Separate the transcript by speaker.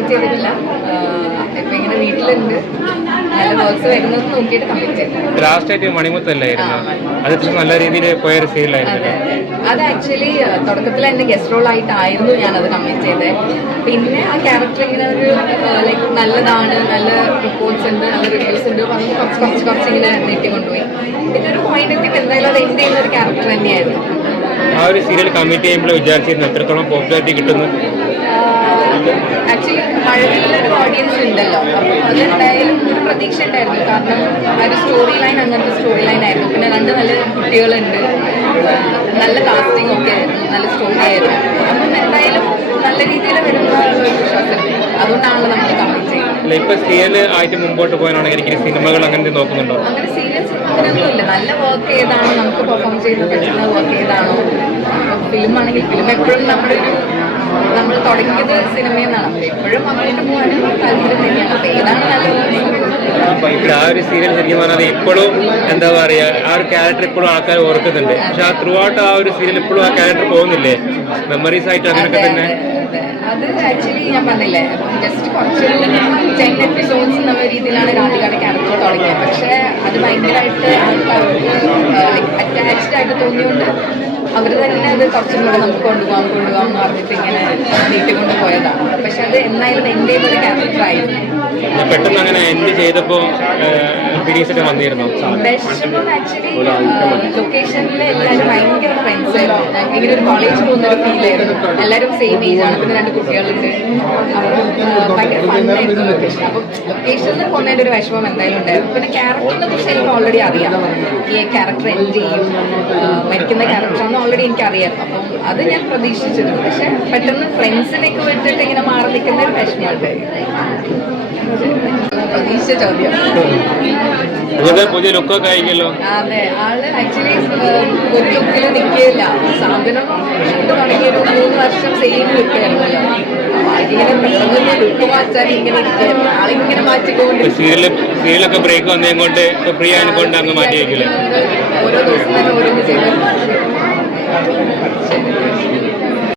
Speaker 1: Commit ചെയ്തിട്ടില്ല. ഇപ്പൊ ഇങ്ങനെ വീട്ടിലുണ്ട്. നല്ല വർക്ക്സ് വരുന്നത് നോക്കിയിട്ട് കമ്മിറ്റ് ചെയ്തു
Speaker 2: ലാസ്റ്റ് ആയിട്ട് മണിമുത്തല്ലായിരുന്നു? അത് നല്ല രീതിയിൽ പോയ ഒരു സീരിയലായിരുന്നു
Speaker 1: അത്. ആക്ച്വലി തുടക്കത്തിൽ എന്നെ ഗസ്റ്റ് റോൾ ആയിട്ടായിരുന്നു ഞാൻ അത് കമ്മിറ്റ് ചെയ്തത് പിന്നെ ആ ക്യാരക്ടർ ഇങ്ങനെ ഒരു ലൈക്ക് നല്ലതാണ് നല്ല റിപ്പോർട്ട്സ് ഉണ്ട് നല്ല റിവ്യൂസ് ഉണ്ട് പറഞ്ഞ് കുറച്ച് കുറച്ച് കുറച്ച് ഇങ്ങനെ നീട്ടിക്കൊണ്ടുപോയി. പിന്നെ ഒരു പോയിന്റ് എത്തിയപ്പോൾ എന്തായാലും അത് ചെയ്യുന്ന ഒരു ക്യാരക്ടർ തന്നെയായിരുന്നു.
Speaker 2: ആ ഒരു സീരിയൽ കമ്മിറ്റ് ചെയ്യുമ്പോൾ വിചാരിച്ചിരുന്നു. എത്രത്തോളം പോപ്പുലാരിറ്റി കിട്ടുന്നു.
Speaker 1: ആക്ച്വലി മഴവില്ലൊരു ഓഡിയൻസ് ഉണ്ടല്ലോ. അതെന്തായാലും ഒരു പ്രതീക്ഷ ഉണ്ടായിരുന്നു കാരണം ആ ഒരു സ്റ്റോറി ലൈൻ അങ്ങനത്തെ സ്റ്റോറി ലൈൻ ആയിരുന്നു. പിന്നെ രണ്ട് നല്ല കുട്ടികളുണ്ട്. നല്ല കാസ്റ്റിംഗ് ഒക്കെ ആയിരുന്നു. നല്ല സ്റ്റോറി ആയിരുന്നു. അപ്പം എന്തായാലും നല്ല രീതിയിൽ വരുന്ന ഒരു വിശ്വാസമുണ്ട്. അതുകൊണ്ടാണല്ലോ നമ്മൾ കമ്മിറ്റ് ചെയ്യുന്നത്.
Speaker 2: ഇപ്പൊ സീരിയൽ ആയിട്ട് മുമ്പോട്ട് പോകാനാണെങ്കിൽ എനിക്ക് സിനിമകൾ അങ്ങനെ നോക്കുന്നുണ്ടോ?
Speaker 1: അങ്ങനെ സീരിയസ് അങ്ങനെയൊന്നുമില്ല. നല്ല വർക്ക് ഏതാണോ നമുക്ക് പെർഫോം ചെയ്ത് പറ്റുന്ന വർക്ക് ഏതാണോ? ഫിലിം ആണെങ്കിൽ ഫിലിം എപ്പോഴും നമ്മുടെ ഒരു നമ്മൾ തുടങ്ങിയത് സിനിമയിൽ നിന്നാണ്. അപ്പോൾ എപ്പോഴും അങ്ങോട്ട് പോകാനും താല്പര്യം തന്നെയാണ് അപ്പോൾ ഏതാണ് നല്ല work?
Speaker 2: അപ്പൊ ഇവിടെ ആ ഒരു സീരിയൽ ശരിക്കും പറഞ്ഞാൽ ഇപ്പോഴും എന്താ പറയുക ആ ഒരു ക്യാരക്ടർ ഇപ്പോഴും ആൾക്കാർ ഓർക്കുന്നുണ്ട്. പക്ഷെ ആ ത്രൂ ഔട്ട് ആ ഒരു സീരിയൽ ഇപ്പോഴും ആ ക്യാരക്ടർ പോകുന്നില്ലേ? മെമ്മറീസ് ആയിട്ട് അങ്ങനെയൊക്കെ തന്നെ?
Speaker 1: അതെ, ആക്ച്വലി ഞാൻ പറഞ്ഞില്ലേ ജസ്റ്റ് കുറച്ച് ടെൻ എപ്പിസോഡ്സ് എന്നുള്ള രീതിയിലാണ് രാധികയുടെ ക്യാരക്ടർ തുടങ്ങിയത്. പക്ഷേ അത് ഭയങ്കരമായിട്ട് ആൾക്കാർക്ക് അറ്റാച്ച്ഡ് ആയിട്ട് തോന്നിയുകൊണ്ട് അവർ തന്നെ അത് കുറച്ചും കൂടെ നമുക്ക് കൊണ്ടുപോകാം കൊണ്ടുപോകാം എന്ന് പറഞ്ഞിട്ട് ഇങ്ങനെ വീട്ടിൽ കൊണ്ടുപോയതാണ് പക്ഷെ അത് എന്നായാലും എന്റെ ഒരു ക്യാരക്ടർ ആയിരുന്നു.
Speaker 2: പെട്ടെന്ന് അങ്ങനെ എൻഡ് ചെയ്തപ്പോ ഫീലിങ്സ് ഒക്കെ വന്നിരുന്നു?
Speaker 1: വിഷമം ആക്ച്വലി ലൊക്കേഷനിൽ എല്ലാവരും ഭയങ്കര ഫ്രണ്ട്സ് ആയിരുന്നു. ഇങ്ങനെ ഒരു കോളേജ് പോകുന്ന ഒരു ഫീൽ ആയിരുന്നു. എല്ലാവരും സെയിം ഏജ് ആണ്. പിന്നെ രണ്ട് കുട്ടികളുണ്ട്. അപ്പം ഭയങ്കര ഫണ്ണായിരുന്നു ലൊക്കേഷൻ അപ്പം ലൊക്കേഷനിൽ പോകുന്നതിന്റെ ഒരു വിഷമം എന്തായാലും ഉണ്ടായിരുന്നു. പിന്നെ ക്യാരക്ടറിനെ കുറിച്ച് എനിക്ക് ഓൾറെഡി അറിയാം. ഈ ക്യാരക്ടർ ചെയ്യും? മരിക്കുന്ന ക്യാരക്ടറാണെന്ന് ഓൾറെഡി എനിക്ക് അറിയാം അപ്പം അത് ഞാൻ പ്രതീക്ഷിച്ചിരുന്നു. പക്ഷെ പെട്ടെന്ന് ഫ്രണ്ട്സിനൊക്കെ വിട്ടിട്ട് ഇങ്ങനെ മാറി നിൽക്കുന്ന ഒരു വിഷമമുണ്ട് പ്രതീക്ഷിച്ച ചോദ്യം.
Speaker 2: അതുപോലെ പുതിയ ലുക്കൊക്കെ ആയിക്കല്ലോ.
Speaker 1: അതെ ആൾ ആക്ച്വലി ഒരു ലുക്കിൽ നിൽക്കില്ല സാധനം ഷൂട്ട് തുടങ്ങി ഒരു മൂന്ന് വർഷം സെയിം പെട്ടെന്ന് ലുക്ക് മാറ്റാൻ ഇങ്ങനെ ഇരിക്കുകയായിരുന്നു. ആളിങ്ങനെ മാറ്റിക്കൊണ്ട്
Speaker 2: സീരിയൽ സീരിയലൊക്കെ ബ്രേക്ക് വന്നേ കൊണ്ട് ഫ്രീ ആയതുകൊണ്ട് അങ്ങ് മാറ്റി വയ്ക്കില്ലേ
Speaker 1: ഓരോ ദിവസം തന്നെ ഓരോന്ന് ചെയ്ത് ശരി